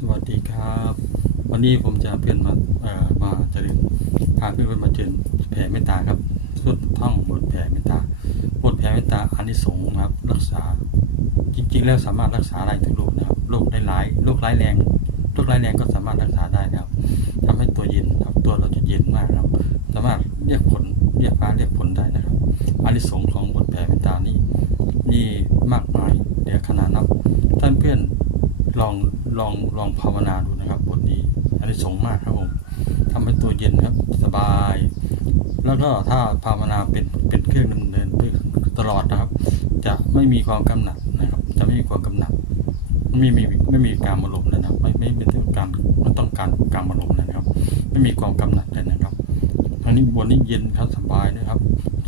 สวัสดีครับวันนี้ผมจะเพื่อนมาเจริญพาเพื่อนมาเจริญแผ่เมตตาครับสุดท่องบทแผ่เมตตาบทแผ่เมตตาอานิสงส์ครับรักษาจริงๆแล้วสามารถรักษาได้ทุกโรคนะครับโรคโรคร้ายแรงก็สามารถรักษาได้นะครับทำให้ตัวเย็นครับตัวเราจะเย็นมากครับสามารถเรียกฟ้าเรียกฝนได้นะครับอานิสงส์ของบทแผ่เมตตานี่มากมายเดี๋ยวขนาดนับท่านเพื่อนลองภาวนาดูนะครับบทนี้อานิสงส์มากครับผมทำให้ตัวเย็นครับสบายแล้วก็ถ้าภาวนาเป็นเครื่องดำเนินไปตลอดนะครับจะไม่มีความกำหนัดนะครับจะไม่มีความกำหนัดไม่มีการอารมณ์นะครับไม่ต้องการการอารมณ์นะครับไม่มีความกำหนัดเลยนะครับอันนี้บทนี้เย็นครับสบายนะครับ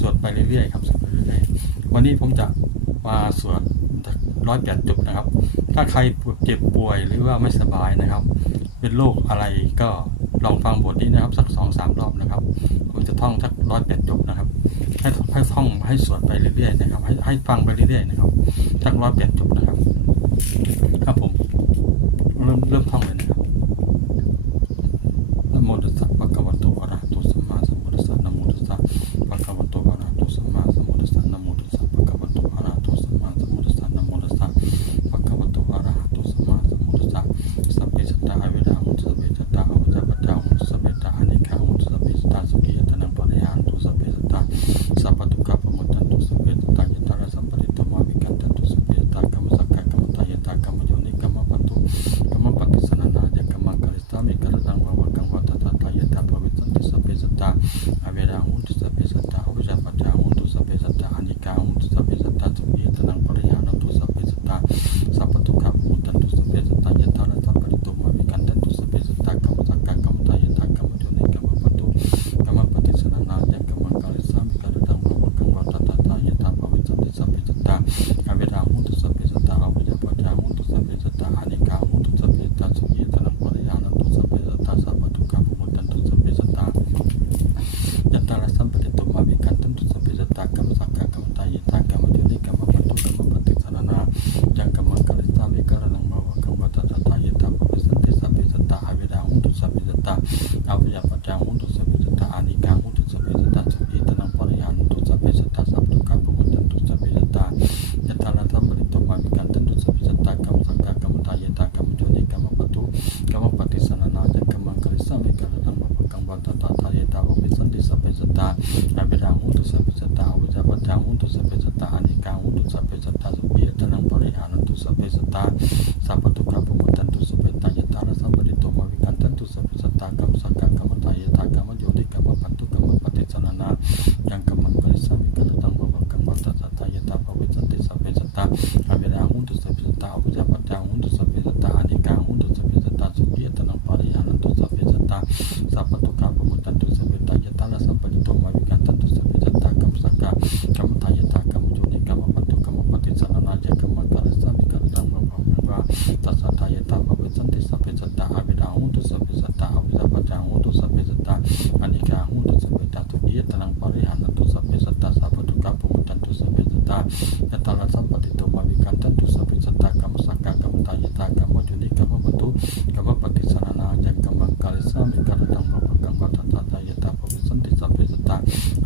สวดไปเรื่อยๆครับสวดไปเรื่อยๆวันนี้ผมจะมาสวด108 จบนะครับถ้าใครเจ็บป่วยหรือว่าไม่สบายนะครับเป็นโรคอะไรก็ลองฟังบทนี้นะครับสัก 2-3 รอบนะครับผมจะท่องสัก108 จบนะครับให้ท่องให้สวดไปเรื่อยๆนะครับให้ฟังไปเรื่อยๆนะครับสัก108 จบนะครับครับผมเริ่มท่องเลยนะครับนะโมตัสสะภะคะวะโตอะระหะโตสัมมาสัมพุทธัสสะนะโมตัสสะภะคะวะโตอะระหะโตสัมมาสัมพุทธัสสะนะโมตัสสะภะคะวะโตอะระหะโตสัมมาสัมพุทธัสสะนะโมตัสสะภะคะวะโตอะระหะโตสัมมาสัมพุทธัสสะสัพเพสัตตาเวราหุสัพเพสัตตาอวิชชาปัจจาหุสัพเพสัตตาอนิฆาหุสัพเพสัตตาสุขียตนะปริหารุสัพเพสัตตาสัพพทุกขปมุตตันตุสัพเพสัตตายตระสัมปริตตมาวิกันตันตุสัพเพสัตตากรรมสักกะกรรมตายตากรรมโยนิกรรมปันตุกรรมปฏิสนานาจะกรรมกัลสามิกัลตังภวะกังวัตตะตายตาภวิสันติสัพเพสัตตาอเวราหุสัพเพสัตตาอวิชชาปัจจาหุสัพเพสัตตาอนิฆาหุสัพเพสัตตาสุขียตนะปริหารุสัพเพสัตตาสัพพทุกขปมุตตันตุสัพเพสัตตายตระสัมปริตตมาวิกันตันตุสัพเพสัตตากรรมสักกะกรรมตายตากรรมโยนิกรรมปันตุกรรมปฏิสนานาจะกรรมกัลสามิกัลตังภวะกังวัตตะตายตาภวิสันติสัพเพสัตตาอเวราหุสัพเพสัตตาอวิชชาปัจจาหุสัพเพสัตตาอนิฆาหุสัพเพสัตตาสุขียตนะปริหารุสัพเพสัตตาสัพพทุกขปมุตตันตุสัพเพสัตตายัตตาระสัมปริตตมาวิกันตันตุสัพเพสัตตากรรมสักกะกรรมตายตากรรมโยนิกรรมปันตุกรรมปฏิสนานาจังกรรมกัลสามิกัลตังภวะกังวัตตะตายตาภวิสันติสัพเพสัตตาอเวราหุสัพเพสัตตาอวิชชาปัจจาหุสัพเพสัตตาอนิฆาหุสัพเพสัตตาสุขียตนะปริหารุสัพเพสัตตาสัพพทุกขปมุตตันตุสัพเพสัตตายัตตาระสัมปริตตมาวิกันตันตุสัพเพสัตตากรรมสักกะกรรมตายตากรรมโยนิกรรมปันตุกรรมปฏิสนานาจังกรรมกัลสามิกัลตังภวะกังวัตตะตายตาภวิสันติสัพเพสัตตาอเวราหุสัพเพสัตตาอวิชชาปัจจาหุสัพเพสัตตาอนิฆาหุสัพเพสัตตาสุขียตนะปริหารุสัพเพสัตตาสัพพทุกขปมุตตันตุสัพเพสัตตายตระสัมปริตตมาวิกันตันตุสัพเพสัตตากรรมสักกะกรรมตายตากรรมโยนิกรรมปันตุกรรมปฏิสนานายังกรรมกัลสามิกัลตังภวะกังวัตตะตายตาภวิสันติสัพเพสัตตาอเวราหุสัพเพสัตตาอวิชชาปัจจาหุสัพเพสัตตาอนิฆาหุสัพเพสัตตาสุขียตนะปริหารุสัพเพสัตตาสัพพทุกขปมุตตันตุสัพเพสัตตายตระสัมปริตตมาวิกันตันตุสัพเพสัตตากรรมสักกะกรรมตายตากรรมโยนิกรรมปันตุกรรมปฏิสนานายังกรรมกัลสามิกัลตังภวะกังวัตตะตายตาภวิสันติสัพเพสัตตาอเวราหุสัพเพสัตตาอวิชชาปัจจาหุสัพเพสัตตาอนิฆาหุสัพเพสัตตาสุขียตนะปริหารุสัพเพสัตตาสัพพทุกขปมุตตันตุสัพเพสัตตายัตตาระสัมปริตตมาวิกันตันตุสัพเพสัตตากรรมสักกะกรรมตายตากรรมโยนิกรรมปันตุกรรมปฏิสนานายังกรรมกัลสามิกัลตังภวะกังวัตตะตายตาภวิสันติสัพเพสัตตา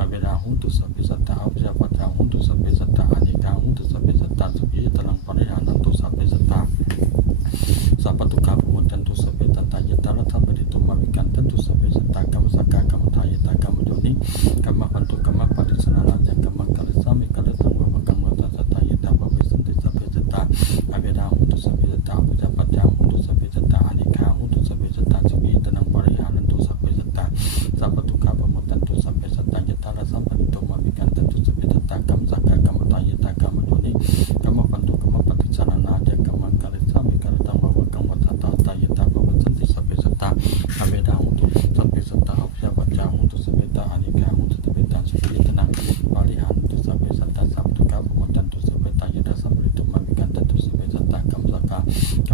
อเวราหุสัพเพสัตตาอวิชชาปัจจาหุสัพเพสัตตาอนิฆาหุสัพเพสัตตาสุขียตนะปริหารุสัพเพสัตตาสัพพทุกขปมุตตันตุสัพเพสัตตายตระสัมปริตตมาวิกันตันตุสัพเพสัตตากรรมสักกะกรรมตายตากรรมโยนิกรรมปันตุกรรมปฏิสนานายังกรรมกัลสามิกัลตังภวะกังวัตตะตายตาภวิสันติสัพเพสัตตาอเวราหุสัพเพสัตตาอวิชชาปัจจาหุสัพเพสัตตาอนิฆาหุสัพเพสัตตาสุขียตนะปริหารุสัพเพสัตตาสัพพทุกขปมุตตันตุสัพเพสัตตายตระสัมปริตตมาวิกันตันตุสัพเพสัตตากรรมสักกะกรรมตายตากรรมโยนิกรรมปันตุกรรมปฏิสนานายังกรรมกัลสามิกัลตังภวะกังวัตตะตายตาภวิสันติสัพเพสัตตาอเวราหุสัพเพสัตตาอวิชชาปัจจาหุสัพเพสัตตาอนิฆาหุสัพเพสัตตาสุขียตนะปริหารุสัพเพสัตตาสัพพทุกขปมุตตันตุสัพเพตายตระสัมปริตตมาวิกันตันตุสัพเพสัตตากรรมสักกะกรร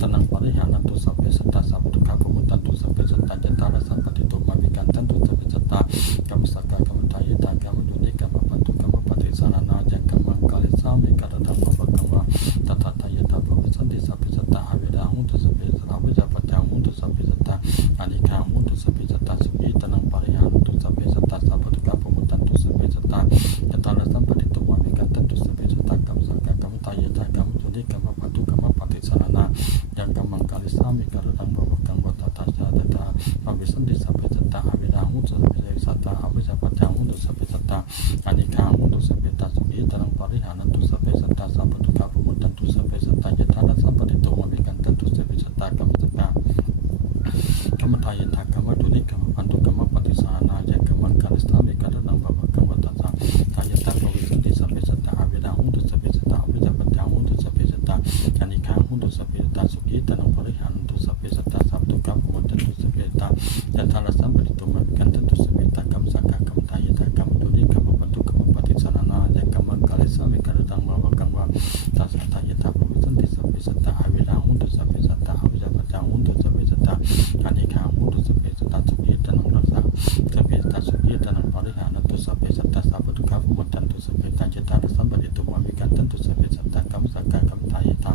ตนังปริหานันตุสัพเพสัตตาสัพพุทธะปุมุตตันตุสัพเพสัตตายัตตาระสัมปติโตมาวิกันตันตุสัพเพสัตตากรรมสักกะกรรมทายตากรรมโยนิกรรมปันตุกรรมปฏิสานาจักกรรมังกาลิสามิการตังภวกรรมตถาทายตาภวสันติสัพเพสัตตาอเวราหุตุสัพเพสัตตาวิจาปัจจาหุตุสัพเพสัตตาอนิฆาหุตุสัพเพสัตตาสุขีตนังปริหานันตุสัพเพสัตตาสัพพุทธะปุมุตตันตุสัพเพสัตตายัตตาระสัมปติโตมาวิกันตันตุสัพเพสัตตากรรมสักกะกรรมทายตากรรมโยนิกรรมปันตุกรรมปฏิสานาจักกรรมังกาลิสามิการตังภวกรรมตถาทายตาภวสันติสัพเพสัตตาอเวราหุตุสัพเพสัตตาอวิจาปัจจาหุตุสัพเพสัตตาอนิฆาหุตุสัพเพสัตตาสุขีตนังปริหานันตุสัพเพสัตตาสัพพุทธะปุมุตตันตุสัพเพสัตตายัตตาระสัมปติโตมาวิกันตันตุสัพเพสัตตากรรมสักกะกรรมทายตากรรมโยนิกรรมปันตุกรรมปฏิสานาจักกรรมังกาลิสามิการตังภวกรรมตถาทายตาภวสันติสัพเพสัตตาอเวราหุตุสัพเพสัตตาอวิจาปัจจาหุตุสัพเพสัตตาอนิฆาหุตุสัพเพสัตตาสุขีตนังปริหานันตุสัพเพสัตตาสัพพุทธะปุมุตตันตุสัพเพสัตตายัตตาระสัมปติโตมาวิกันตันตุสัพเพสัตตากรรมสักกะกรรมทายตากรรมโยนิกรรมปันตุกรรมปฏิสานาจักกรรมังกาลิสามิการตังภวกรรมตถาทายตาภวสันติสัพเพสัตตาอเวราหุตุสัพเพสัตตาอวิจาปัจจาหุตุสัพเพสัตตาอนิฆาหุตุสัพเพสัตตาสุขีตนังรักษาสัพเพสัตตาสุขีตนังปริหานันตุสัพเพสัตตาสัพพุทธะปุมุตตันตุสัพเพสัตตายัตตาระสัมปติโตมาวิกันตันตุสัพเพสัตตากรรมสักกะกรรมทายตา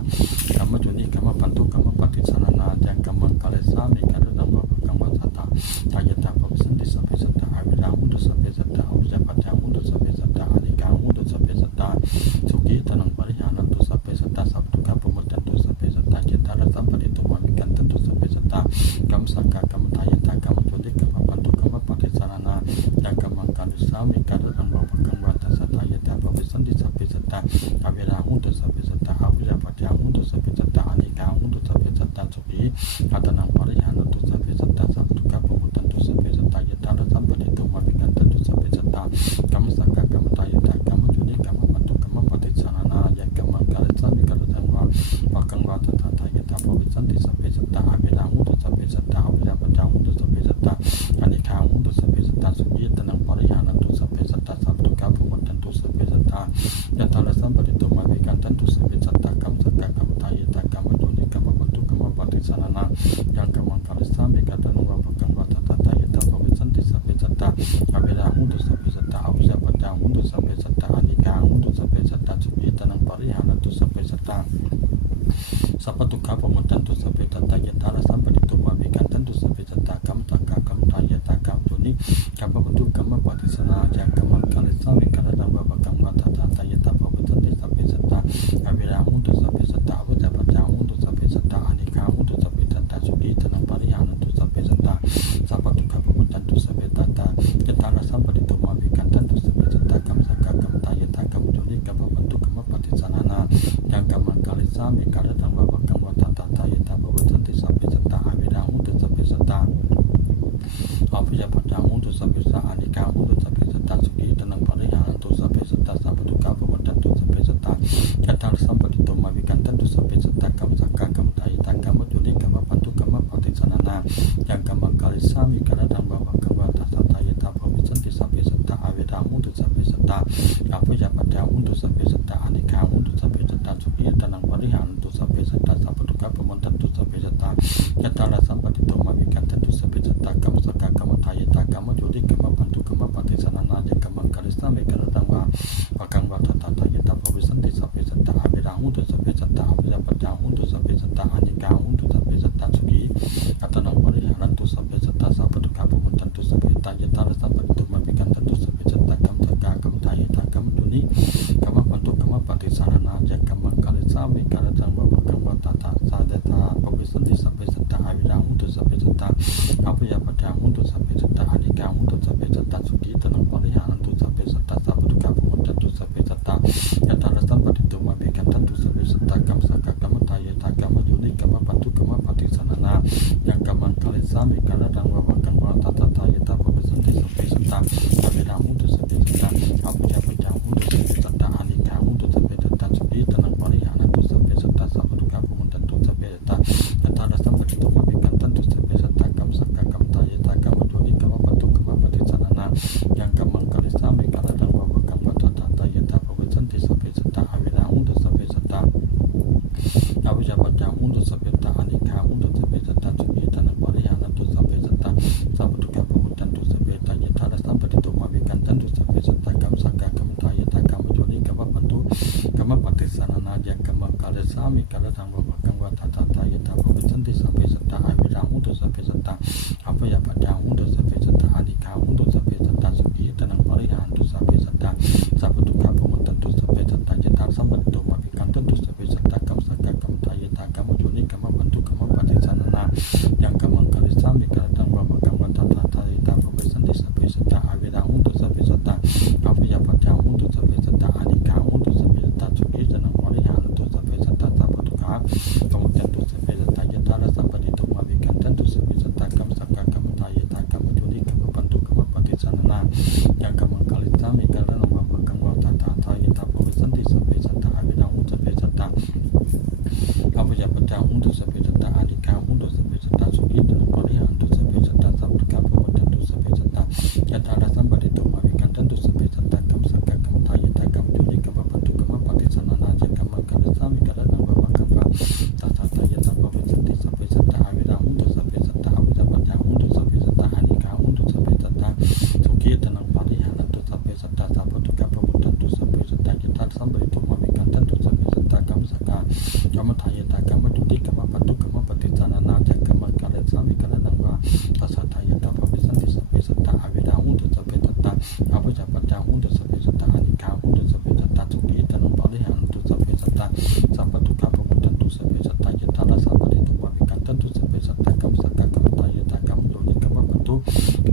กรรมโยนิกรรมปันตุกรรมปฏิสานาจักกรรมังกาลิสามิการตังภวกรรมตถาทายตาภวสันติสัพเพสัตตาอเวราหุตุสัพเพสัตตาอวิจาปัจจาหุตุสัพเพสัตตาอนิฆาหุตุสัพเพสัตตาสุขีตนังปริหานันตุสัพเพสัตตาสัพพุทธะปุมุตตันตุสัพเพสัตตายัตตาระสัมปติโตมาวิกันตันตุสัพเพสัตตากรรมสักกะกรรมทายตากรรมโยนิกรรมปันตุกรรมปฏิสานาจักกรรมังกาลิสามิการตังภวกรรมตถาทายตาภวสันติสัพเพสัตตาอเวราหุตุสัพเพสัตตาอวิจาปัจจาหุตุสัพเพสัตตาอนิฆาหุตุสัพเพสัตตาสุขีตนังปริหานันตุสัพเพสัตตาสัพพุทธะปุมุตตันตุสัพเพสัตตายัตตาระสัมปติโตมาวิกันตันตุสัพเพสัตตากรรมสักกะกรรมทายตากรรมโยนิกรรมปันตุกรรมปฏิสานาจักกรรมังกาลิสามิการตังภวกรรมตถาทายตาภวสันติสัพเพสัตตาอเวราหุตุสัพเพสัตตาอวิจาปัจจาหุตุสัพเพสัตตาอนิฆาหุตุสัพเพสัตตาสุขีตนังปริหานันตุสัพเพสัตตาสัพพุทธะปุมุตตันตุสัพเพสัตตายัตตาระสัมปติโตมาวิกันตันตุสัพเพสัตตากรรมสักกะกรรมทายตากรรมโยนิกรรมปันตุกรรมปฏิสานาจักกรรมังกาลิสามิการตังภวกรรมตถาทายตาภวสันติสัพเพสัตตาอเวราหุตุสัพเพสัตตาอวิจาปัจจาหุตุสัพเพสัตตาอนิฆาหุตุสัพเพสัตตาสุขีตนังปริหานันตุสัพเพสัตตาสัพพทุกขะปุมุตตันตุสัพเพสัตตายัตตาระสัมปติโตมาวิกันตันตุสัพเพสัตตากรรมสักกะกรรมทายตากรรมโยนิกรรมปันตุกรรมปฏิสานาจักกรรมังกาลิสามิการตังภวกรรมตถาทายตาภวสันติสัพเพสัตตาอเวราหุตุสัพเพสัตตาอวิจาปัจจาหุตุสัพเพสัตตาอนิฆาหุตุสัพเพสัตตาสุขีตนังปริหานันตุสัพเพสัตตาสัพพทุกขะปุมุตตันตุสัพเพสัตตายัตตาระสัมปติโตมาวิกันตันตุสัพเพสัตตากรรมสักกะกรรมทายตากรรมโยนิกรรมปันตุกรรมปฏิสานาจักกรรมังกาลิสามิการตังภวกรรมตถาทายตาภวสันติสัพเพสัตตาอเวราหุตุสัพเพสัตตาอวิจาปัจจาหุตุสัพเพสัตตาอนิฆาหุตุสัพเพสัตตาสุขีตนังปริหานันตุสัพเพสัตตาสัพพุทธะปุมุตตันตุสัพเพสัตตายัตตาระสัมปติโตมาวิกันตันตุสัพเพสัตตากรรมสักกะกรรมทายตากรรมโยนิกรรมปันตุกรรมปฏิสานาจักกรรมังกาลิสามิการตังภวกรรมตถาทายตาภวสันติสัพเพสัตตาอเวราหุตุสัพเพสัตตาอวิจาปัจจาหุตุสัพเพสัตตาอนิฆาหุตุสัพเพสัตตาสุขีตนังปริหานันตุสัพเพสัตตาสัพพุทธะปุมุตตันตุสัพเพสัตตายัตตาระสัมปติโตมาวิกันตันตุสัพเพสัตตากรรมสักกะกรรมทายตากรรมโยนิกรรมปันตุกรรมปฏิสานาจักกรรมังกาลิสามิการตังภวกรรมตถาทายตาภวสันติสัพเพสัตตาอเวราหุตุสัพเพสัตตาอวิจาปัจจาหุตุสัพเพสัตตาอนิฆาหุตุสัพเพสัตตาสุขีตนังปริหานันตุสัพเพสัตตาสัพพุทธะปุมุตตันตุสัพเพสัตตายัตตาระสัมปติโตมาวิกันตันตุสัพเพสัตตากรรมสักกะกรรมทายตากรรมโยนิกรรมปันตุกรรมปฏิสานาจักกรรมังกาลิสามิการตังภวกรรมตถาทายตาภวสันติสัพเพสัตตาอเวราหุตุสัพเพสัตตาอวิจาปัจจาหุตุสัพเพสัตตาอนิฆาหุตุสัพเพสัตตาสุขีตนังปริหานันตุสัพเพสัตตาสัพพุทธะปุมุตตันตุสัพเพสัตตายัตตาระสัมปติโตมาวิกันตันตุสัพเพสัตตากรรมสักกะกรรมทายตากรรมโยนิกรรมปันตุกรรมปฏิสานาจักกรรมังกาลิสามิการตังภวกรรมตถาทายตาภวสันติสัพเพสัตตาอเวราหุตุสัพเพสัตตาอวิจาปัจจาหุตุสัพเพสัตตาอนิฆาหุตุสัพเพสัตตาสุขีตนังปริหานันตุสัพเพสัตตาสัพพุทธะปุมุตตันตุสัพเพสัตตายัตตาระสัมปติโตมาวิกันตันตุสัพเพสัตตากรรมสักกะกรรมทายตากรรมโยนิกรรมปันตุกรรมปฏิสานาจักกรรมังกาลิสามิการตังภวกรรมตถาทายตาภวสันติสัพเพสัตตาอเวราหุตุสัพเพสัตตาอวิจาปัจจาหุตุสัพเพสัตตา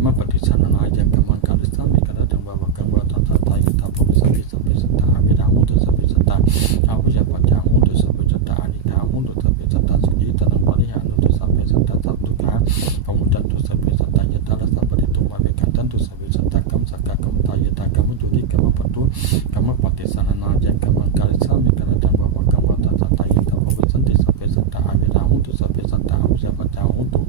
ma pati sanana yang kamang kali sami kada dang baba kangwa tata tayi tapo santi sabe sata amida muda sabe sata abu ya pada muda sabe sata anika muda sabe sata sugi tanang bali anu tu sabe sata sabtu ka pemuda tu sabe sata ya tara sabe tu ma bekantan tu sabe sata kam saka kam tayi ta kam judi kam patu kam pati sanana yang kamang kali sami kada dang baba kangwa tata tayi tapo santi sabe sata amida muda sabe sata abu ya pada muda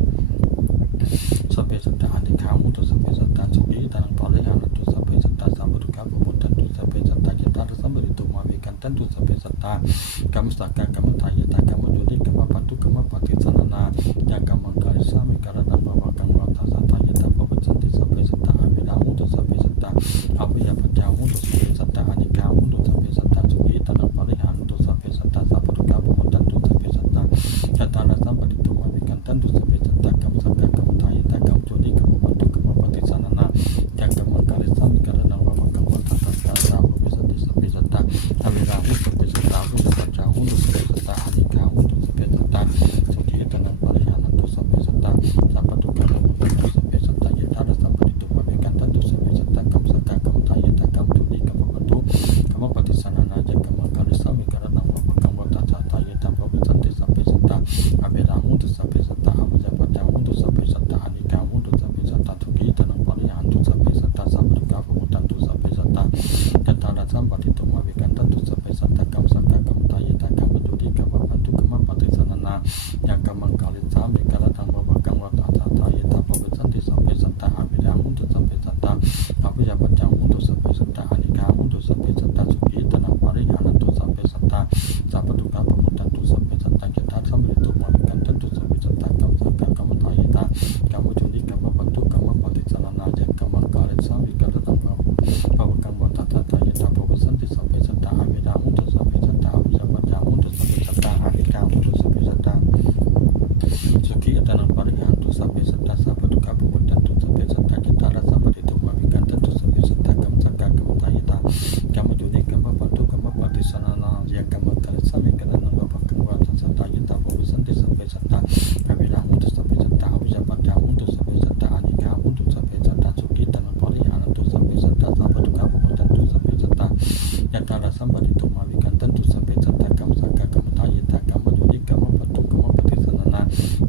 sabe sata anika muda sabe sata sugi tanang bali anu tu sabe sata sabtu ka pemuda tu sabe sata ya tara sabe tu ma bekantan tu sabe sata kam saka kam tayi ta kam judi kam patu kam pati sanana yang kamang kali sami kada dang baba kangwa tata tayi tapo santi sabe sata amida muda sabe sata abu ya pada muda sabe sata anika muda sabe sata sugi tanang bali anu tu sabe sata sabtu ka pemuda tu sabe sata ya tara sabe tu ma bekantan tu sabe sata kam saka kam tayi ta kam judi kam patu kam pati sanana yang kamang kali sami kada dang baba kangwa tata tayi tapo santi sabe sata amida muda sabe sata abu ya pada muda sabe sata anika muda sabe sata sugi tanang bali anu tu sabe sata sabtu ka pemuda tu sabe sata ya tara sabe tu ma bekantan tu sabe sata kam saka kam tayi ta kam judi kam patu kam pati sanana yang kamang kali sami kada dang baba kangwa tata tayi tapo santi sabe sata amida muda sabe sata abu ya pada muda sabe sata anika muda sabe sata sugi tanang bali anu sabe sata sabtu ka pemuda tu sabe sata ya tara sabe tu ma bekantan tu sabe sata kam saka kam tayi ta kam judi kam patu kam pati sanana yang kamang kali sami kada dang baba kangwa tata tayi tapo santi sabe sata amida muda sabe sata abu ya pada muda sabe sata anika muda sabe sata sugi tanang bali anu tu sabe sata sabtu ka pemuda tu sabe sata ya tara sabe tu ma bekantan tu sabe sata kam saka kam tayi ta kam judi kam patu kam pati sanana yang kamang kali sami kada dang baba kangwa tata tayi tapo santi sabe sata amida muda sabe sata abu ya pada muda sabe sata anika muda sabe sata sugi tanang bali anu sabe sata sabtu ka pemuda tu sabe sata ya tara sabe tu ma bekantan tu sabe sata kam saka kam tayi ta kam judi kam patu kam pati sanana yang kamang kali sami kada dang baba kangwa tata tayi tapo santi sabe sata amida muda sabe sata abu ya pada muda sabe sata anika muda sabe sata sugi tanang bali anu tu sabe sata sabtu ka pemuda tu sabe sata ya tara sabe tu ma bekantan tu sabe sata kam saka kam tayi ta kam judi kam patu kam pati sanana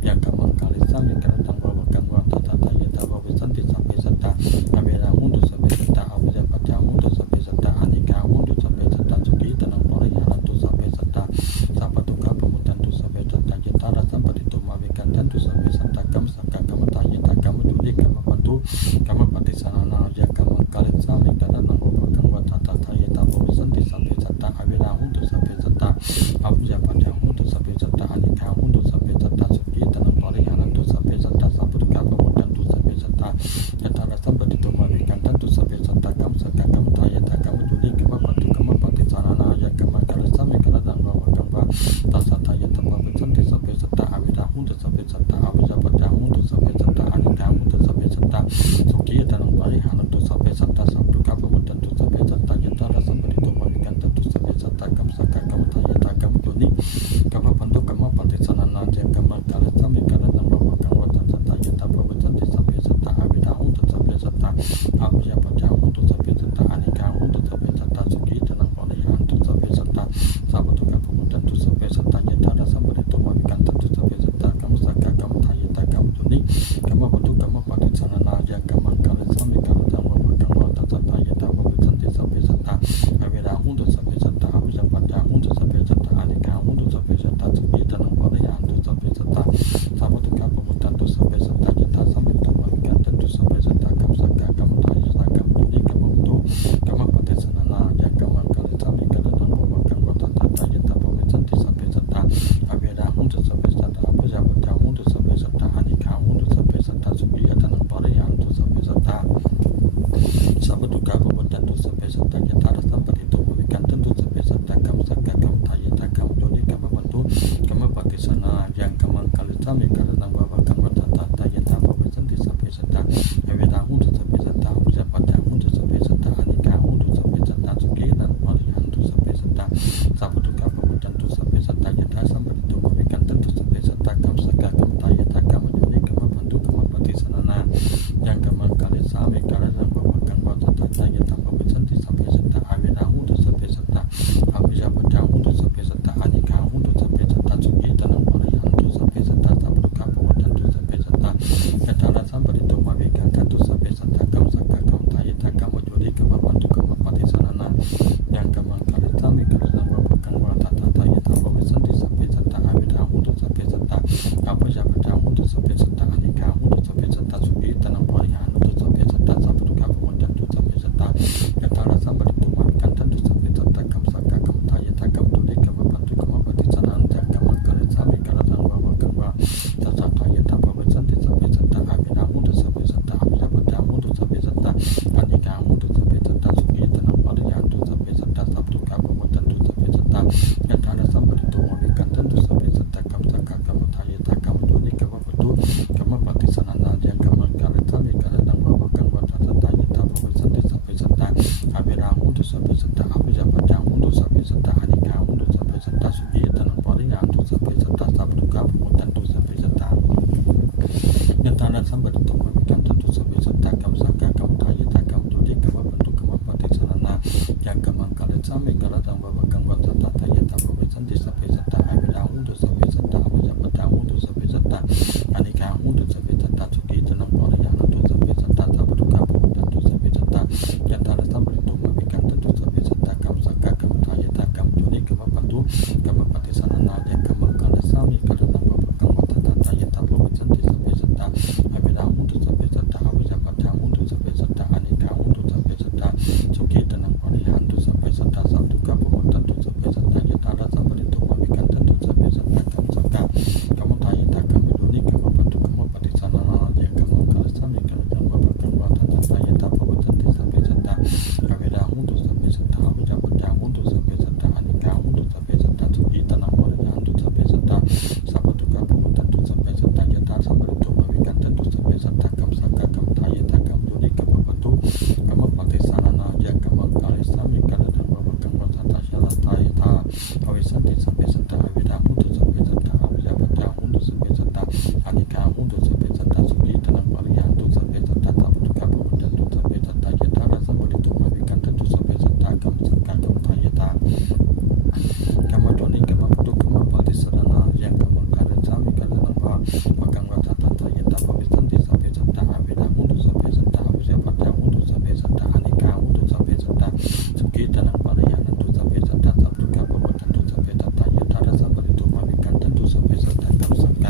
yang kamang kali sami kada dang baba kangwa tata tayi tapo santi sabe sata amida muda sabe sata abu ya pada muda sabe sata anika muda sabe sata sugi tanang bali anu tu sabe sata sabtu ka pemuda tu sabe sata ya tara sabe tu ma bekantan tu sabe sata kam saka kam tayi ta kam judi kam patu kam pati sanana yang kamang kali sami kada dang baba kangwa tata tayi tapo santi sabe sata amida muda sabe sata abu ya pada muda sabe sata anika muda sabe sata sugi tanang bali anu tu sabe sata sabtu ka pemuda tu sabe sata ya tara sabe tu ma bekantan tu sabe sata kam saka kam tayi ta kam judi kam patu kam pati sanana yang kamang kali sami kada dang baba kangwa tata tayi tapo santi sabe sata amida muda sabe sata abu ya pada muda sabe sata anika muda sabe sata sugi tanang bali anu tu sabe sata sabtu ka pemuda tu sabe sata ya tara sabe tu ma bekantan tu sabe sata kam saka kam tayi ta kam judi kam patu kam pati sanana yang kamang kali sami kada dang baba kangwa tata tayi tapo santi sabe sata amida muda sabe sata abu ya pada muda sabe sata anika muda sabe sata sugi tanang bali anu tu sabe sata sabtu ka pemuda tu sabe sata ya tara sabe tu ma bekantan tu sabe sata kam saka kam tayi ta kam judi kam patu kam pati sanana yang kamang kali sami kada dang baba kangwa tata tayi tapo santi sabe sata amida muda sabe sata abu ya pada muda sabe sata anika muda sabe sata sugi tanang bali anu tu sabe sata sabtu ka pemuda tu sabe sata ya tara sabe tu ma bekantan tu sabe sata kam saka kam tayi ta kam judi kam patu kam pati sanana yang kamang kali sami kada dang baba kangwa tata tayi tapo santi sabe sata amida muda sabe sata abu ya pada muda sabe sata anika muda sabe sata sugi tanang bali anu tu sabe sata sabtu ka pemuda tu sabe sata ya tara sabe tu ma bekantan tu sabe sata kam saka kam tayi ta kam judi kam patu kam pati sanana yang kamang kali sami kada dang baba kangwa tata tayi tapo santi sabe sata amida muda sabe sata abu ya pada muda sabe sata anika muda sabe sata sugi tanang bali anu tu sabe sata sabtu ka pemuda tu sabe sata ya tara sabe tu ma bekantan tu sabe sata kam saka kam tayi ta kam judi kam patu kam pati sanana yang kamang อานิกาหุตุสัพเพสัตตาสุขีตนังปริยันตุสัพเพสัตตาสัพพุทธะปุจจันตุสัพเพสัตตายตาระสัมปริตุมาวิกันตันตุสัพเพสัตตากรรมสังฆกรรมทายตากรรมตัวนี้กรรมปุตุกรรมปฏิสรณายังกรรมการสามิกันนังว่าปะกังวัฏตาทายตาภวิสันติสัพเพสัตตาอภิธาหุตุสัพเพสัตตาอภิเสปัจจาหุตุสัพเพสัตตาอานิกาหุตุสัพเพสัตตาสุขีตนังปริยันตุสัพเพสัตตาสัพพุทธะปุจจันตุสัพเพสัตตายตาระสัมปริตุมาวิกันตันตุสัพเพสัตตากรรมสังฆ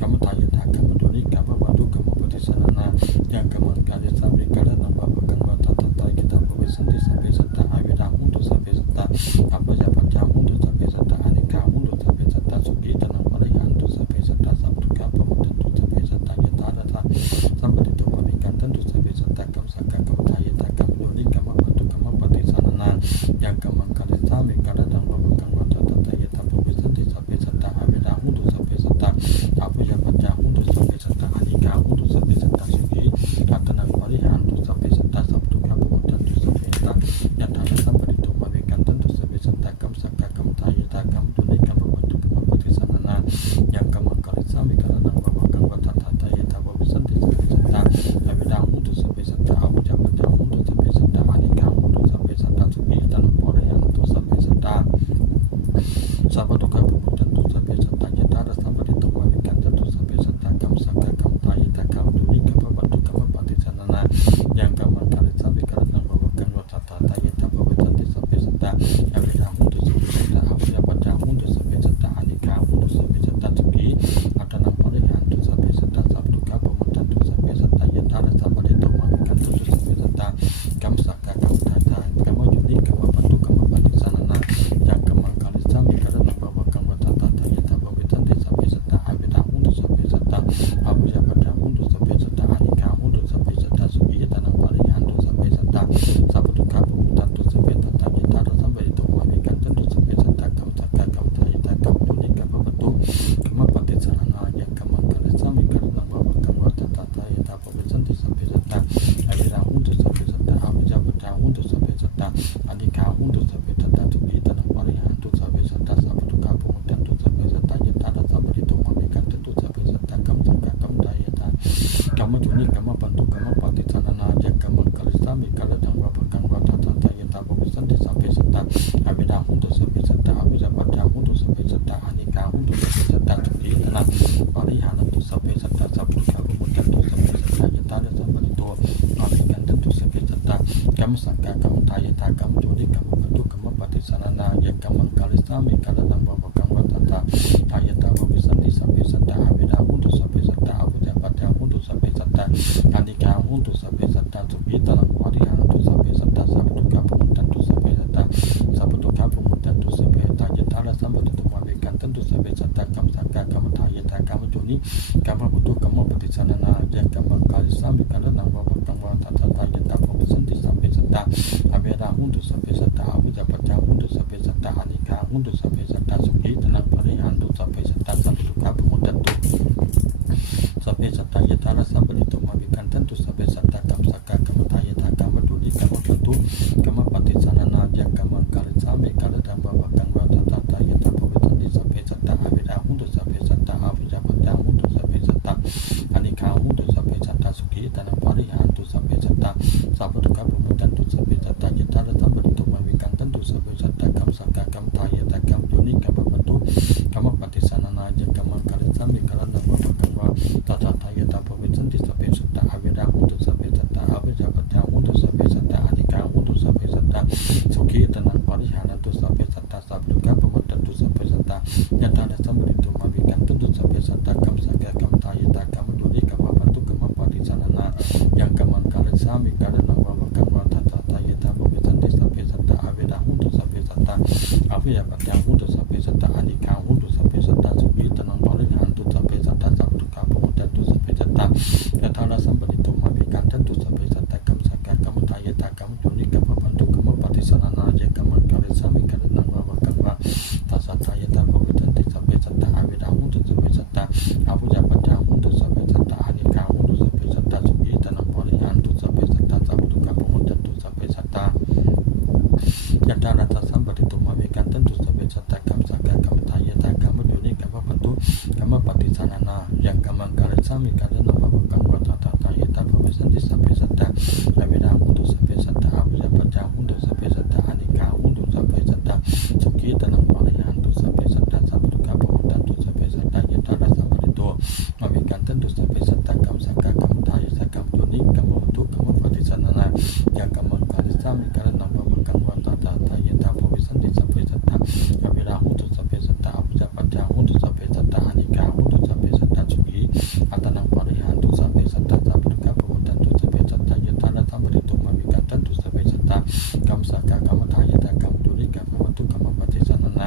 กรรมทายตากรรมตัวนี้กรรมปุตุกรรมปฏิสรณายังกรรมการสามิกันนังว่าปะกังวัฏตาทายตาภวิสันติสัพเพสัตตาอภิธาหุตุสัพเพสัตตาอภิเสปัจจาหุตุสัพเพสัตตาอานิกาหุตุสัพเพสัตตาสุขีตนังปริยันตุสัพเพสัตตาสัพพุทธะปุจจันตุสัพเพสัตตายตาระสัมปริตุมาวิกันตันตุสัพเพสัตตากรรมสังฆกรรมทายตากรรมโยนิกรรมปัตตุกรรมปฏิสารนายังกรรมการสามิกันนังว่าปะกังวัฏตาทายตาภวิสันติสัพเพสัตตาอภิธาหุตุสัพเพสัตตาอภิเสปัจจาหุตุสัพเพสัตตาอานิกาหุตุสัพเพสัตตาสุขีตนังปริยันตุสัพเพสัตตาสัพพุทธะปุจจันตุสัพเพสัตตายตาระสัมปริตุมาวิกันตันตุสัพเพสัตตากรรมสังฆกรรมทายตากรรมโยนิกรรมปัตตุกรรมปฏิสารนายังกรรมการสามิกันนังว่าปะกังวัฏตาทายตาภวิสันติสัพเพสัตตาอภิธาหุตุสัพเพสัตตาอภิเสปัจจาหุตุสัพเพสัตตาอานิกาหุตุสัพเพสัตตาสุขีตนังปริยันตุสัพเพสัตตาสัพพุทธะปุจจันตุสัพเพสัตตายตาระสัมปริตุมาวิกันตันตุสัพเพสัตตากรรมสังฆกรรมทายตากรรมโยนิกรรมปัตตุกรรมปฏิสารนายังกรรมการสามิกันนังว่าปะกังวัฏตาทายตาภวิสันติสัพเพสัตตาอภิธาหุตุสัพเพสัตตาอภิเสปัจจาหุตุสัพเพสัตตาอานิกาหุตุสัพเพสัตตาสุขีตนังปริยันตุสัพเพสัตตาสัพพุทธะปุจจันตุสัพเพสัตตายตาระสัมปริตุมาวิกันตันตุสัพเพสัตตากรรมสังฆกรรมทายตากรรมโยนิกรรมปัตตุกรรมปฏิสารนายังกรรมการสามิกันนังว่าปะกังวัฏตาทายตาภวิสันติสัพเพสัตตาอภิธาหุตุสัพเพสัตตาอภิเสปัจจาหุตุสัพเพสัตตาอานิกาหุตุสัพเพสัตตาสุขีตนังปริยันตุสัพเพสัตตาสัพพุทธะปุจจันตุสัพเพสัตตายตาระสัมปริตุมาวิกันตันตุสัพเพสัตตากรรมสังฆกรรมทายตากรรมโยนิกรรมปัตตุกรรมปฏิสารนายังกรรมการสามิกันนังว่าปะกังวัฏตาทายตาภวิสันติสัพเพสัตตาอภิธาหุตุสัพเพสัตตาอภิเสปัจจาหุตุสัพเพสัตตาอานิกาหุตุสัพเพสัตตาสุขีตนังปริยันตุสัพเพสัตตาสัพพุทธะปุจจันตุสัพเพสัตตายตาระสัมปริตุมาวิกันตันตุสัพเพสัตตากรรมสังฆกรรมทายตากรรมโยนิกรรมปัตตุกรรมปฏิสารนายังกรรมการสามิกันนังว่าปะกังวัฏตาทายตาภวิสันติสัพเพสัตตาอภิธาหุตุสัพเพสัตตาอภิเสปัจจาหุตุสัพเพสัตตาอานิกาหุตุสัพเพสัตตาสุขีตนังปริยันตุสัพเพสัตตาสัพพุทธะปุจจันตุสัพเพสัตตายตาระสัมปริตุมาวิกันตันตุสัพเพสัตตากรรมสังฆกรรมทายตากรรมโยนิกรรมปัตตุกรรมปฏิสารนายังกรรมการสามิกันนังว่าปะกังวัฏตาทายตาภวิสันติสัพเพสัตตาอภิธาหุตุสัพเพสัตตาอภิเสปัจจาหุตุสัพเพสัตตาอานิกาหุตุสัพเพสัตตาสุขีตนังปริยันตุสัพเพสัตตาสัพพุทธะปุจจันตุสัพเพสัตตาสัพพุทธะปุจจันตุสัพเพสัตตายตาระสัมปริตุมาวิกันตันตุสัพเพสัตตากรรมสังฆกรรมทายตากรรมโยนิกรรมปัตตุกรรมปฏิสารนายังกรรมการสามิกันนังว่าปะกังวัฏตาทายตาภวิสันติสัพเพสัตตาอภิธาหุตุสัพเพสัตตาอภิเสปัจจาหุตุสัพเพสัตตาอานิกาหุตุสัพเพสัตตาสุขีตนังปริยันตุสัพเพสัตตาสัพพุทธะปุจจันตุสัพเพสัตตายตาระสัมปริตุมาวิกันตันตุสัพเพสัตตากรรมสังฆกรรมทายตากรรมโยนิกรรมปัตตุกรรมปฏิสารนายังกรรมการสามิกันนังว่าปะกังวัฏตาทายตาภวิสันติสัพเพสัตตาอภิธาหุตุสัพเพสัตตาอภิเสปัจจาหุตุสัพเพสัตตาอานิกาหุตุสัพเพสัตตาสุขีตนังปริยันตุสัพเพสัตตาสัพพุทธะปุจจันตุสัพเพสัตตายตาระสัมปริตุมาวิกันตันตุสัพเพสัตตากรรมสังฆกรรมทายตากรรมโยนิกรรมปัตตุกรรมปฏิสารนายังกรรมการสามิกันนังว่าปะกังวัฏตาทายตาภวิสันติสัพเพสัตตาอภิธาหุตุสัพเพ สามิการะนังภวกังวัฏฏาตายะตาภวิสันติสัพเพสัตตาอเวราหุนตุสัพเพสัตตาอภิยาปัจจาหุนตุสัพเพสัตตาอนิกาหุนตุสัพเพสัตตาสุขีตนังปริหันตุสัพเพสัตตาสัพพุทธะภวตันตุสัพเพสัตตายะตาระสัมปริโตอวิกันตันตุสัพเพสัตตากรรมสักกะกรรมทายะสักกรรมโยนิกรรมวัตถุกรรมปฏิสันนายังกรรมังกาลิสามิการะนังภวกังวัฏฏาตายะตาภวิสันติสัพเพสัตตาอเวราหุนตุสัพเพสัตตาอภิยาปัจจาหุนตุสัพเพสัตตาอนิกาหุนตุสัพเพสัตตาสุขีอัตนังปริหันตุสัพเพสัตตาสัพพุทธะภวตันตุสัพเพสัตตายะตาระสัมปริโตอวิกันตันตุสัพเพสัตตากรรมสักกะกรรมทายะสักกรรมโยนิกรรมวัตถุกรรมปฏิสันนา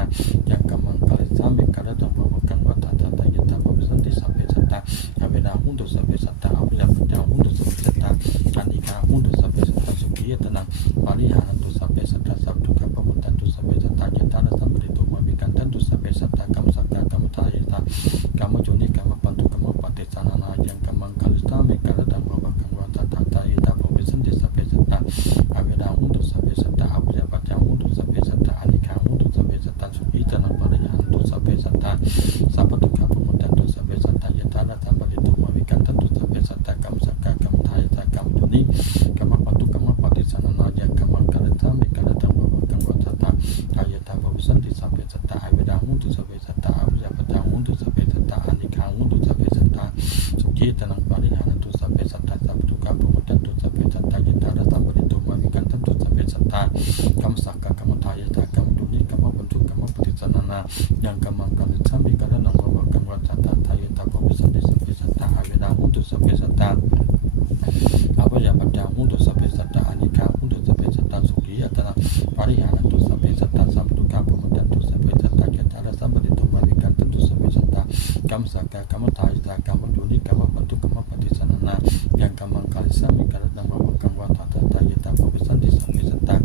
ยังกรรมังกาลิสามิการะนังภวกังวัฏฏาตายะตาภวิสันติสัพเพสัตตาอเวราหุนตุสัพเพสัตตาอภิยาปัจจาหุนตุสัพเพสัตตาอนิกาหุนตุสัพเพสัตตาสุขีอัตนังปริหันตุสัพเพสัตตาสัพพุทธะภวตันตุสัพเพสัตตายะตาระสัมปริโตอวิกันตันตุสัพเพสัตตากรรมสักกะกรรมทายะสักกรรมโยนิกรรมปันตุกรรมปฏิสันนายังกรรมังกาลิสามิการะนังภวกังวัฏฏาตายะตาภวิสันติสัพเพสัตตาอเวราหุนตุสัพเพสัตตาอภิยาปัจจาหุนตุสัพเพสัตตาอนิกาหุนตุสัพเพสัตตาสุขีอัตนังปริหันตุสัพเพสัตตาสัพพุทธะภวตันตุสัพเพสัตตายะตาระสัมปริโตอวิกันตันตุสัพเพสัตตากรรมสักกะกรรมทายะสักกรรมโยนิกรรมปันตุกรรมปฏิสันนายังกรรมังกาลิสามิการะนังภวกังวัฏฏาตายะตาภวิสันติสัพเพสัตตาอเวราหุนตุสัพเพสัตตาอภิยาปัจจาหุนตุสัพเพสัตตาอนิกาหุนตุสัพเพสัตตาสุขีอัตนังปริหันตุสัพเพสัตตาสัพพุทธะภวตันตุสัพเพสัตตายะตาระสัมปริโตอวิกันตันตุสัพเพสัตตากรรมสักกะกรรมทายะสักกรรมโยนิกรรมปันตุกรรมปฏิสันนายังกรรมังกาลิสามิการะนังภวกังวัฏฏาตายะตาภวิสันติสัพเพสัตตา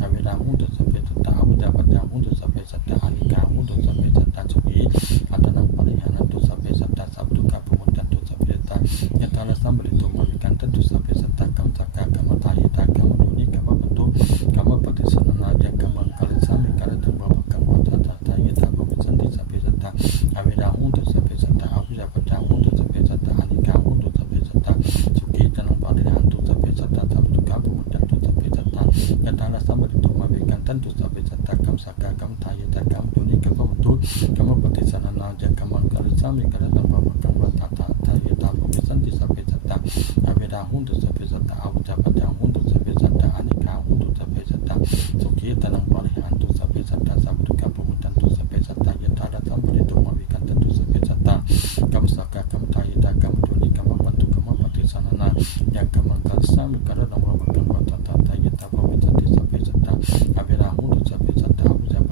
อเวราหุนตุสัพเพสัตตาอภิยาปัจจาหุนตุสัพเพสัตตาอนิกาหุนตุสัพเพสัตตาสุขีอัตนังปริหันตุสัพเพสัตตาสัพพุทธะภวตันตุสัพเพสัตตายะตาระสัมปริโตอวิกันตันตุสัพเพสัตตากรรมสักกะกรรมทายะสักกรรมโยนิกรรมปันตุกรรมปฏิสันนายังกรรมังกาลิสามิการะนังภวกังวัฏฏาตายะตาภวิสันติสัพเพสัตตาอเวราหุนตุสัพเพสัตตาอภิยาปัจจาหุนตุสัพเพสัตตาอนิกาหุนตุสัพเพสัตตาสุขีอัตนังปริหันตุสัพเพสัตตาสัพพุทธะภวตันตุสัพเพสัตตายะตาระสัมปริโตอวิกันตันตุสัพเพสัตตากรรมสักกะกรรมทายะสักกรรมโยนิกรรมปันตุกรรมปฏิสันนายังกรรมังกาลิสามิการะนังภวกังวัฏฏาตายะตาภวิสันติสัพเพสัตตาอเวราหุนตุสัพเพสัตตาอภิยาปัจจาหุนตุสัพเพสัตตาอนิกาหุนตุสัพเพสัตตาสุขีอัตนังปริหันตุสัพเพสัตตาสัพพุทธะภวตันตุสัพเพสัตตายะตาระสัมปริโตอวิกันตันตุสัพเพสัตตากรรมสักกะกรรมทายะสักกรรมโยนิกรรมปันตุกรรมปฏิสันนายังกรรมังกาลิสามิการะนังภวกังวัฏฏาตายะตาภวิสันติสัพเพสัตตาอเวราหุนตุสัพเพสั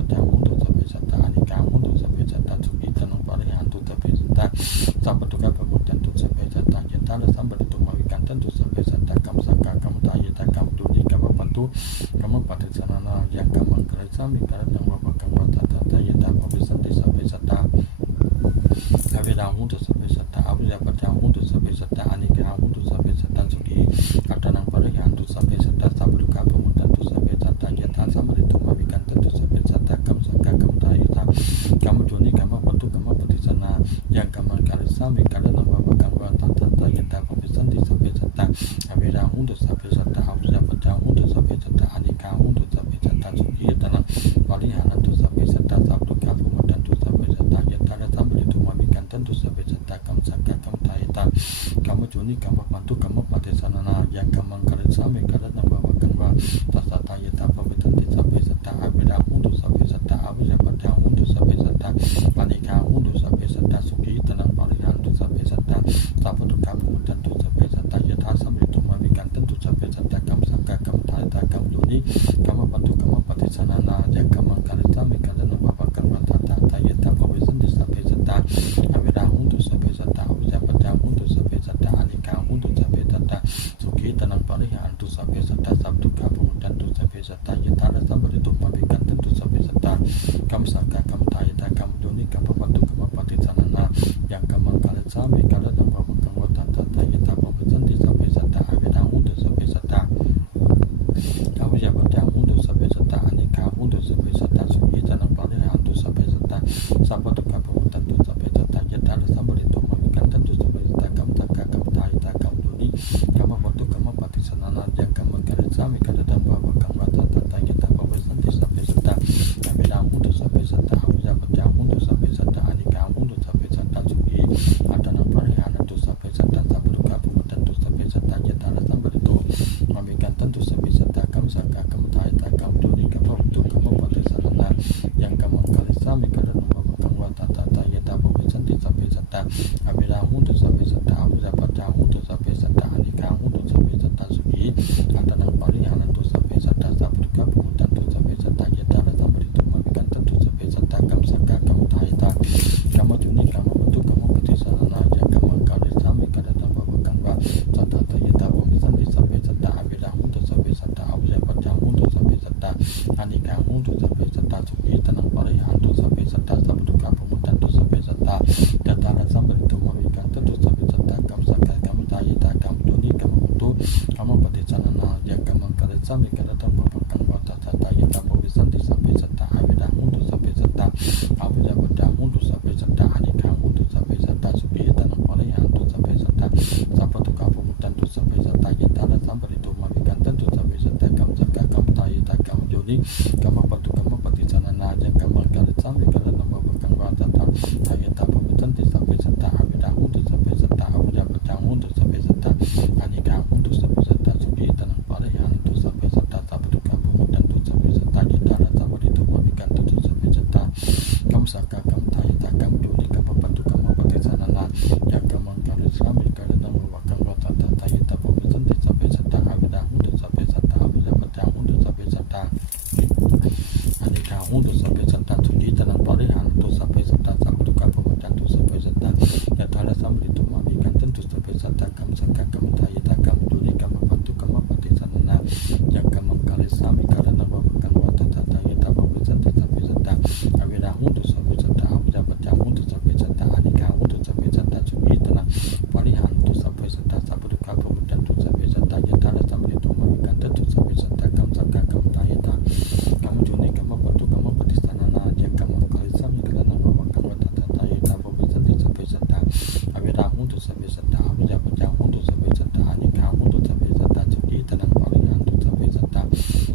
ตตาอภิยาปัจจาหุนตุสัพเพสัตตาอนิกาหุนตุสัพเพสัตตาสุขีอัตนังปริหันตุสัพเพสัตตาสัพพุทธะภวตันตุสัพเพสัตตายะตาระสัมปริโตอวิกันตันตุสัพเพสัตตากรรมสักกะกรรมทายะสักกรรมโยนิกรรมปันตุกรรมปฏิสันนายังกรรมังกาลิสามิการะนังภวกังวัฏฏาตายะตาภวิสันติสัพเพสัตตาอเวราหุนตุสัพเพสัตตาอภิยาปัจจาหุนตุสัพเพสัตตาอนิกาหุนตุสัพเพสัตตาสุขีอัตนังปริหันตุสัพเพสัตตาสัพพุทธะภวตันตุสัพเพสัตตายะตาระสัมปริโตอวิกันตันตุสัพเพสัตตากรรมสักกะกรรมทายะสักกรรมโยนิกรรมปันตุกรรมปฏิสันนายังกรรมังกาลิสามิการะนังภวกังวัฏฏาตายะตาภวิสันติสัพเพสัตตาอเวราหุนตุสัพเพสัตตาอภิยาปัจจาหุนตุสัพเพสัตตาอนิกาหุนตุสัพเพสัตตาสุขีอัตนังปริหันตุสัพเพสัตตาสัพพุทธะภวตันตุสัพเพสัตตายะตาสัมปริโตอวิกันตันตุสัพเพสัตตากรรมสักกะกรรมทายะสักกรรมโยนิกรรมปันตุกรรมปฏิสันนายังกรรมังกาลิสามิการะนังภวกังวัฏฏาตายะตาภวิสันติสัพเพสัตตาอเวราหุนตุสัพเพสัตตาอภิยาปัจจาหุนตุสัพเพสัตตาอนิกาหุนตุสัพเพสัตตาสุขีอัตนังปริหันตุสัพเพสัตตาสัพพุทธะภวตันตุสัพเพสัตตายะตาระสัมปริโตอวิกันตันตุสัพเพสัตตากรรมสักกะกรรมทายะสักกรรมโยนิกรรมปันตุกรรมปฏิสันนายังกรรมังกาลิสามิการะนังภวกังวัฏฏาตายะตาภวิสันติสัพเพสัตตาอเวราหุนตุสัพเพสัตตาอภิยาปัจจาหุนตุสัพเพสัตตาอนิกาหุนตุสัพเพสัตตาสุขีอัตนังปริหันตุสัพเพสัตตาสัพพุทธะภวตันตุสัพเพสัตตายะตาสัมปริโตอวิกันตันตุสัพเพสัตตากรรมสักกะกรรมทายะสักกรรมโยนิกรรมปันตุกรรมปฏิสันนายังกรรมังกาลิสามิการะนังภวกังวัฏฏาตายะตาภวิสันติสัพเพสัตตาอเวราหุนตุสัพเพสัตตาอภิยาปัจจาหุนตุสัพเพสัตตาอนิกาหุนตุสัพเพสัตตาสุขีอัตนังปริหันตุสัพเพสัตตาสัพพุทธะภวตันตุสัพเพสัตตายะตาระสัมปริโตอวิกันตันตุสัพเพสัตตากรรมสักกะกรรมทายะสักกรรมโยนิกรรมปันตุกรรมปฏิสันนายังกรรมังกาลิสามิการะนังภวกังวัฏฏาตายะตาภวิสันติสัพเพสัตตาอเวราหุนตุสัพเพสัตตาอภิยาปัจจาหุนตุสัพเพสัตตาอนิกาหุนตุสัพเพสัตตาสุขีอัตนังปริหันตุสัพเพสัตตาสัพพุทธะภวตันตุสัพเพสัตตายะตาระสัมปริโตอวิกันตันตุสัพเพสัตตากรรม ตุสัพเพสัตตาอภิสัพพัจจาหุตุสัพเพสัตตาอนิฆาหุตุสัพเพสัตตาสุขีอัตตังปริหานันตุสัพเพสัตตาสัพพุทธะภูมิตันตุสัพเพสัตตายะตาระสัมปริตุมาวิกันตันตุสัพเพสัตตากรรมสักกะกรรมทายตากรรมจุนิกรรมปัตตุกรรมปฏิสารนาจะกรรมการิสามิกะระตังภวกังวะสัตตะตยะตาภวิสันติสัพเพสัตตาอภิราหุตุสัพเพสัตตาอภิสัพพัจจาหุตุสัพเพสัตตาอนิฆาหุตุสัพเพสัตตาสุขีตังปริหานันตุสัพเพสัตตาสัพพุทธะภูมิตันตุสัพเพสัตตายะตาระสัมปริตุมาวิกันตันตุสัพเพสัตตากรรมสักกะกรรมทายตากรรมจุนิกรรมปัตตุกรรมปฏิสารนาจะกรรมการิสามิกะระตังภวกังวะสัตตะตยะตาภวิสันติสัพเพสัตตาอภิราหุตุสัพเพสัตตาอภิสัพพัจจาหุตุสัพเพสัตตาอนิฆาหุตุสัพเพสัตตาสุขีตังปริหานันตุสัพเพสัตตาสัพพะทุกขะภูมิตันตุสัพเพสัตตายะตาระสัมปริตุมาวิกันตันตุสัพเพสัตตากรรมสักกะกรรมทายตากรรมจุนิกรรมปัตตุกรรมปฏิสารนาจะกรรมการิสามิกะระตังภวกังวะสัตตะตยะตาภวิสันติสัพเพสัตตาอภิราหุตุสัพเพสัตตาอภิสัพพัจจาหุตุสัพเพสัตตาอนิฆาหุตุสัพเพสัตตาสุขีตังปริหานันตุสัพเพสัตตาสัพพะทุกขะภูมิตันตุสัพเพสัตตายะตาระสัมปริตุมาวิกันตันตุสัพเพสัตตากรรมสักกะกรรมทายตากรรมจุนิกรรมปัตตุกรรมปฏิสารนาจะกรรมการิสามิกะระตังภวกังวะสัตตะตยะตาภวิสันติสัพเพสัตตาอภิราหุตุสัพเพสัตตาอภิสัพพัจจาหุตุสัพเพสัตตาอนิฆาหุตุสัพเพสัตตาสุขีตังปริหานันตุสัพเพสัตตาสัพพะทุกขะภูมิตันตุสัพเพสัตตายะตาระสัมปริตุมาวิกันตันตุสัพเพสัตตากรรมสักกะกรรมทายตากรรมจุนิกรรมปัตตุกรรมปฏิสารนาจะกรรมการิสามิกะระตังภวกังวะสัตตะตยะตาภวิสันติสัพเพสัตตาอภิราหุตุสัพเพสัตตาอภิสัพพัจจาหุตุสัพเพสัตตาอนิฆาหุตุสัพเพสัตตาสุขีตังปริหานันตุสัพเพสัตตาสัพพะทุกขะภูมิตันตุสัพเพสัตตายะตาระสัมปริตุมาวิกันตันตุสัพเพสัตตากรรมสักกะกรรมทายตากรรมจุนิกรรมปัตตุกรรมปฏิสารนาจะกรรมการิสามิกะระตังภวกังวะสัตตะตยะตาภวิสันติสัพเพสัตตาอภิราหุตุสัพเพสัตตาอภิสัพพัจจาหุตุสัพเพสัตตาอนิฆาหุตุสัพเพสัตตาสุขีตังปริหานันตุสัพเพสัตตา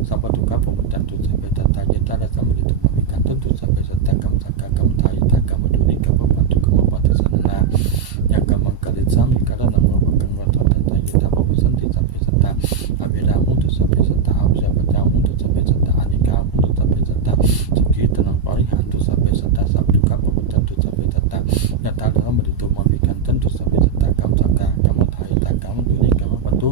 สัพพะทุกขะภูมิตันตุสัพเพสัตตายะตาระสัมปริตุมาวิกันตันตุสัพเพสัตตากรรมสักกะกรรมทายตากรรมจุนิกรรมปัตตุกรรมปฏิสารนาจะกรรมการิสามิกะระตังภวกังวะสัตตะตยะตาภวิสันติสัพเพสัตตาอภิราหุตุสัพเพสัตตาอภิสัพพัจจาหุตุสัพเพสัตตาอนิฆาหุตุสัพเพสัตตาสุขีตังปริหานันตุสัพเพสัตตาสัพพะทุกขะภูมิตันตุสัพเพสัตตายะตาระสัมปริตุมาวิกันตันตุสัพเพสัตตากรรมสักกะกรรมทายตากรรมจุนิกรรมปัตตุ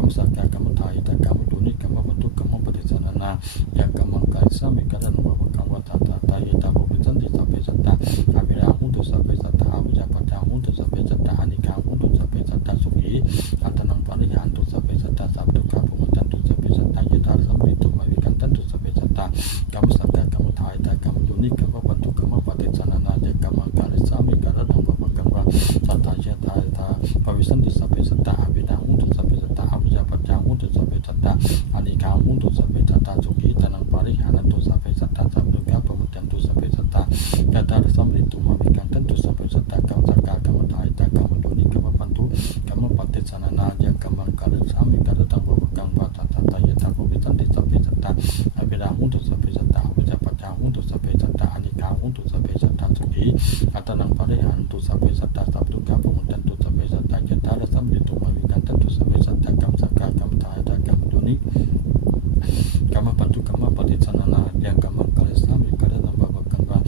รรมสักกะกรรมทายตะกรรมตุนิกรรมปันทุกรรมปฏิสันนายังกรรมกัลสามิกะระนังวะกังวะตาตาตายตาภวิสันติสัพเพสัตตาอภิราหุตุสัพเพสัตตาวิจาปัจจาหุตุสัพเพสัตตาอนิกาหุตุสัพเพสัตตาสุขีอัตนังปริหานตุสัพเพสัตตาสัพพุกะภุตันตุสัพเพสัตตายตาสัมมิตุมาวิกันตันตุสัพเพสัตตากรรมสักกะกรรมทายตะกรรมตุนิกรรมปันทุกรรมปฏิสันนายังกรรมกัลสามิกะระนังวะกังวะสัตตายตาตาภวิสันติสัพเพสัตตาอภิราหุตุสัพเพสัตตาวิจาปัจจาหุตุสัพเพสัตตาอนิกาหุตุสัพเพสัตตาสุขีตนังปริหานตุสัพเพสัตตาสัพพุกะภุตันตุสัพเพสัตตายตาสัมมิตุมาวิกันตันตุสัพเพสัตตากรรมสักกะกรรมทายตะกรรมตุนิกรรมปันทุกรรมปฏิสันนายังกรรมกัลสามิกะระนังวะกังวะสัตตายตาภวิสันติสัพเพสัตตาอภิราหุตุสัพเพสัตตาวิจาปัจจาหุตุสัพเพสัตตาอนิกาหุตุสัพเพสัตตาสุขีอัตนังปริหานตุสัพเพสัตตาสัพพุกะภุตันตุสัพเพสัตตายตาสัมมิตุมาวิกันตันตุสัพเพสัตตากรรมสักกะกรรมทายตะกรรมตุนิกรรมปันทุกรรมปฏิสันนายังกรรมกัลสามิกะระนังวะกังวะ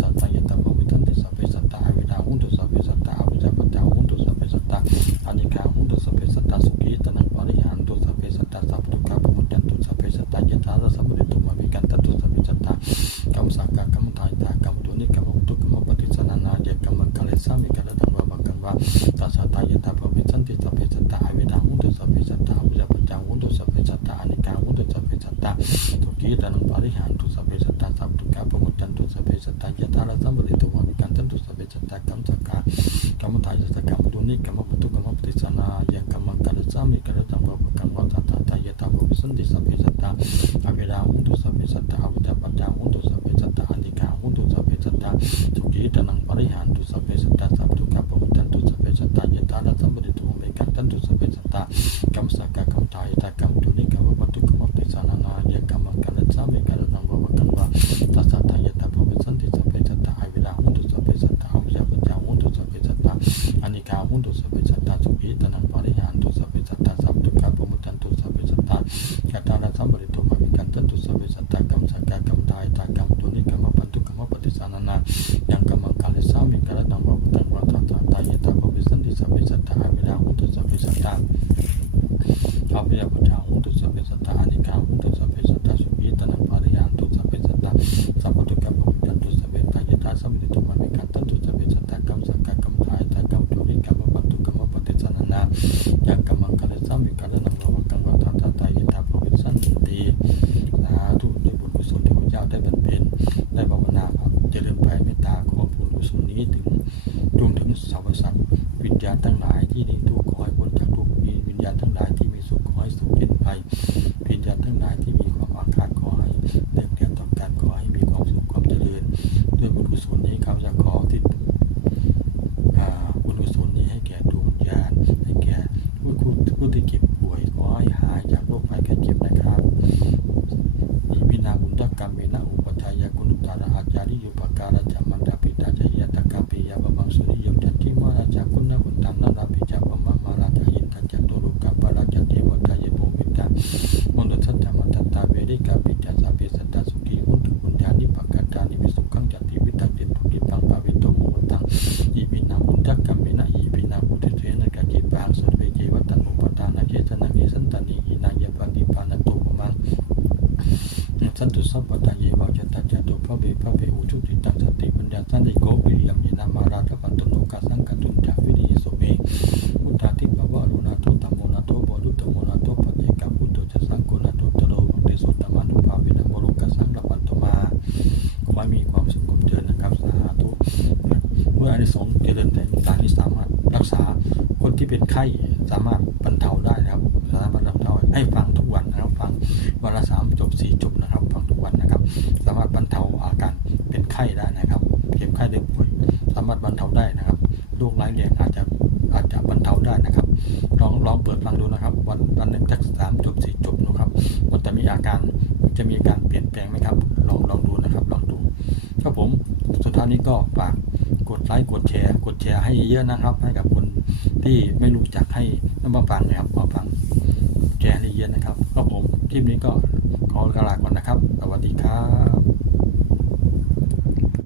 สัตตายตาภวิสันติสัพเพสัตตาอภิราหุตุสัพเพสัตตาวิจาปัจจาหุตุสัพเพสัตตาอนิกาหุตุสัพเพสัตตาสุขีตนังปริหานตุสัพเพสัตตาสัพพุกะภุตันตุสัพเพสัตตายตาสัมมิตุมาวิกันตันตุสัพเพสัตตากรรมสักกะกรรมทายตะกรรมตุนิกรรมปันทุกรรมปฏิสันนายังกรรมกัลสามิกะระนังวะกังวะสัตตายตาภวิสันติสัพเพสัตตาอภิราหุตุสัพเพสัตตาวิจาปัจจาหุตุสัพเพสัตตาอนิกาหุตุสัพเพสัตตาสุขีตนังปริหานตุสัพเพสัตตาสัพพุกะภุตันตุสัพเพสัตตายตาสัมมิตุมาวิกันตันตุสัพเพสัตตากรรมสักกะกรรมทายตะกรรมตุนิกรรมปันทุกรรมปฏิสันนายังกรรมกัลสามิกะระนังวะกังวะสัตตายตาภวิสันติสัพเพสัตตาอภิราหุตุสัพเพสัตตาวิจาปัจจาหุตุสัพเพสัตตาอนิกาหุตุสัพเพสัตตาสุขีตนังปริหานตุสัพเพสัตตาสัพพุกะภุตันตุสัพเพสัตตายตาสัมมิตุมาวิกันตันตุสัพเพสัตตากรรมสักกะกรรมทายตะกรรมตุนิกรรมปันทุกรรมปฏิสันนายังกรรมกัลสามิกะระนังวะกังวะสัตตายตาภวิสันติสัพเพสัตตาอภิราหุตุสัพเพสัตตาวิจาปัจจาหุตุสัพเพสัตตาอนิกาหุตุสัพเพสัตตาสุขีตนังปริหานตุสัพเพสัตตาสัพพุกะภุตันตุสัพเพสัตตายตาสัมมิตุมาวิกันตันตุสัพเพสัตตากรรมสักกะกรรมทายตะกรรมตุนิกรรมปันทุกรรมปฏิสันนายังกรรมกัลสามิกะระนังวะกังวะสัตตายตาภวิสันติสัพเพสัตตาอภิราหุตุสัพเพสัตตาอภิราปัจจาหุตุสัพเพสัตตาอนิกาหุตุสัพเพสัตตาสุขีตนังปริหานตุสัพเพสัตตาสัพพุกะภุตันตุสัพเพสัตตายตาสัมมิตุมาวิกันตันตุสัพเพสัตตากรรมสักกะกรรมทายตะกรรมตุนิกรรมปันทุกรรมปฏิสันนายังกรรมกัลสามิกะระนังวะกังวะสัตตายตาภวิสันติสาธุด้วยบุญกุศลที่พระเจ้าได้บำเพ็ญได้ภาวนาเจริญแผ่เมตตาขอบุญกุศลนี้ถึงสรรพสัตว์วิญญาณทั้งหลายที่มีทุกข์ขอให้พ้นจากทุกข์วิญญาณทั้งหลายที่มีสุขขอให้สุขเป็นไปวิญญาณทั้งหลายที่มีความอาฆาตขอให้เลิกเลี่ยงต่อกันขอให้มีความสุขความเจริญด้วยบุญกุศลนี้ข้าพเจ้าขอที่บุญกุศลนี้ให้แก่ดวงวิญญาณให้แก่ผู้ที่เจ็บป่วยขอให้หายจากโรคภัยไข้เจ็บนะครับอิมินาบุญตกรรมเมนะอุปทายากุณุตระอาจาริโยปการะจามันดาปิตาจยตกรรมปิยาบมังสุริยมจันทิมาราชาคุณบุญตังนาราปิจาปมะมาราชายินทัจจตุรุกะปะราชาเทวตายโภวิตามนสัจจมัตตาเวริกาปิจาสาปิสัตตสุขีหุนตุปุญญานิปักกัตตานิวิสุขังจันติวิตังเจตุกิปังปะวิโตโมตังอิมินาบุญตกรรมเมนะอิมินาบุติเทนะกะจิปังสัพเพเจวตังอุปทานะเจตนะเกสันตานิหินายะปฏิปานะโตปมังสันตุสัพพะตะเยวะจัตตะจตุภะเวอุชุติตังสติปัญญาสันติโกวิริยัมยินามาราทปันตุโนกะสังกัตุนจาวิริยโสเมพุทธาทิภวะอรุณาโตตัมโมนาโตบรุตตโมนาโตปัจเจกะพุทโธจะสังโฆนาโตตโรเตโสตมานุภาเวนะโมโลกะสังละปันตมาขอให้มีความสุขความเจริญนะครับสาธุเมื่ออานิสงส์เจริญแต่ต่างนี้สามารถรักษาคนที่เป็นไข้สามารถบรรเทาได้นะครับสามารถบรรเทาให้ฟังทุกวันนะครับฟังวันละ3 จบ 4 จบนะครับฟังทุกวันนะครับสามารถบรรเทาอาการเป็นไข้ได้นะครับเจ็บไข้ได้ป่วยสามารถบรรเทาได้นะครับโรคร้ายแรงอาจจะบรรเทาได้นะครับลองเปิดฟังดูนะครับวันหนึ่งจาก3 จบ 4 จบนะครับมันจะมีอาการเปลี่ยนแปลงไหมครับลองดูนะครับลองดูครับผมสุดท้ายนี้ก็ฝากกดไลค์กดแชร์ให้เยอะนะครับให้กับคนที่ไม่รู้จักให้มาฟังนะครับมาฟังแชร์ให้เยอะนะครับครับผมคลิปนี้ก็ขอลาก่อนนะครับสวัสดีครับ